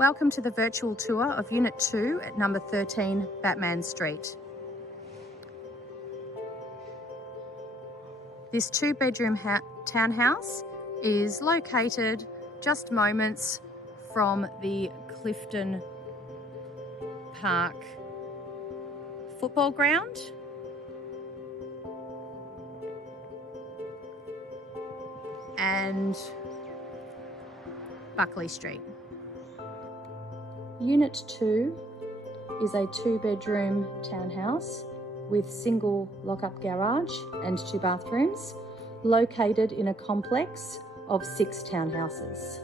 Welcome to the virtual tour of Unit 2 at number 13 Batman Street. This two-bedroom townhouse is located just moments from the Clifton Park football ground. And Buckley Street. Unit 2 is a two-bedroom townhouse with single lock-up garage and 2 bathrooms, located in a complex of 6 townhouses.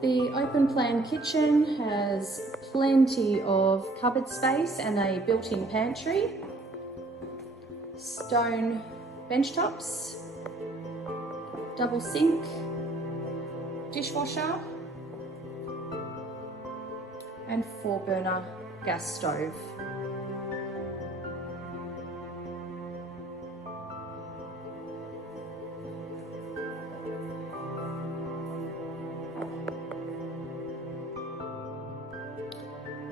The open plan kitchen has plenty of cupboard space and a built-in pantry, stone bench tops, double sink, dishwasher, and 4-burner gas stove.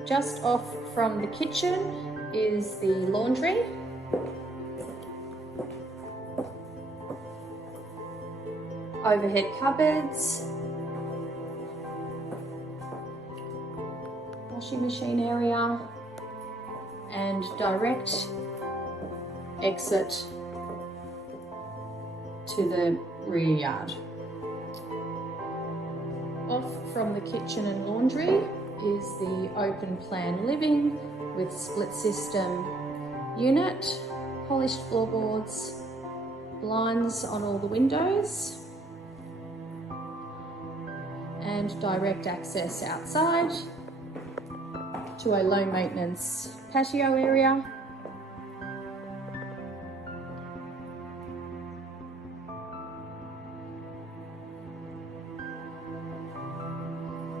Just off from the kitchen is the laundry. Overhead cupboards, washing machine area, and direct exit to the rear yard. Off from the kitchen and laundry is the open plan living with split system unit, polished floorboards, blinds on all the windows, and direct access outside to a low maintenance patio area.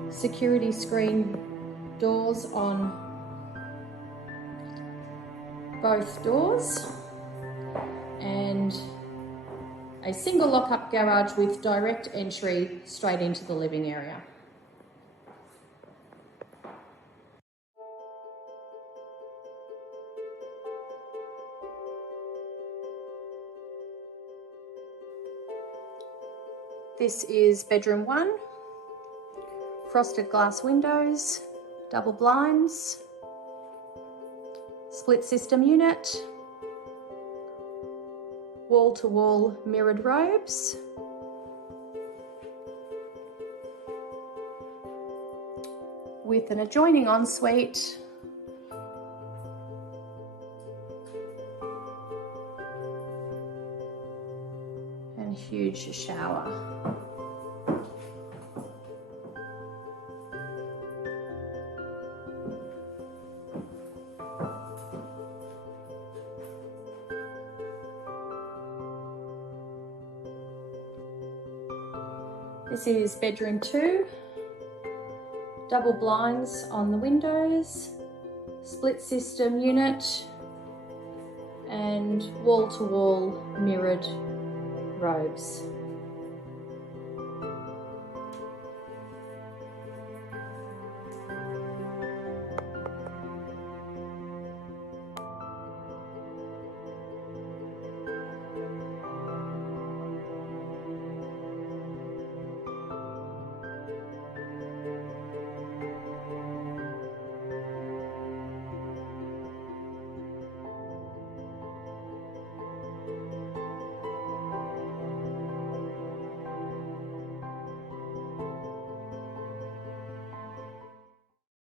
Security screen doors on both doors, and a single lock-up garage with direct entry straight into the living area. This is bedroom 1. Frosted glass windows, double blinds, split system unit, wall-to-wall mirrored robes, with an adjoining ensuite and huge shower. This is bedroom 2, double blinds on the windows, split system unit, and wall-to-wall mirrored robes.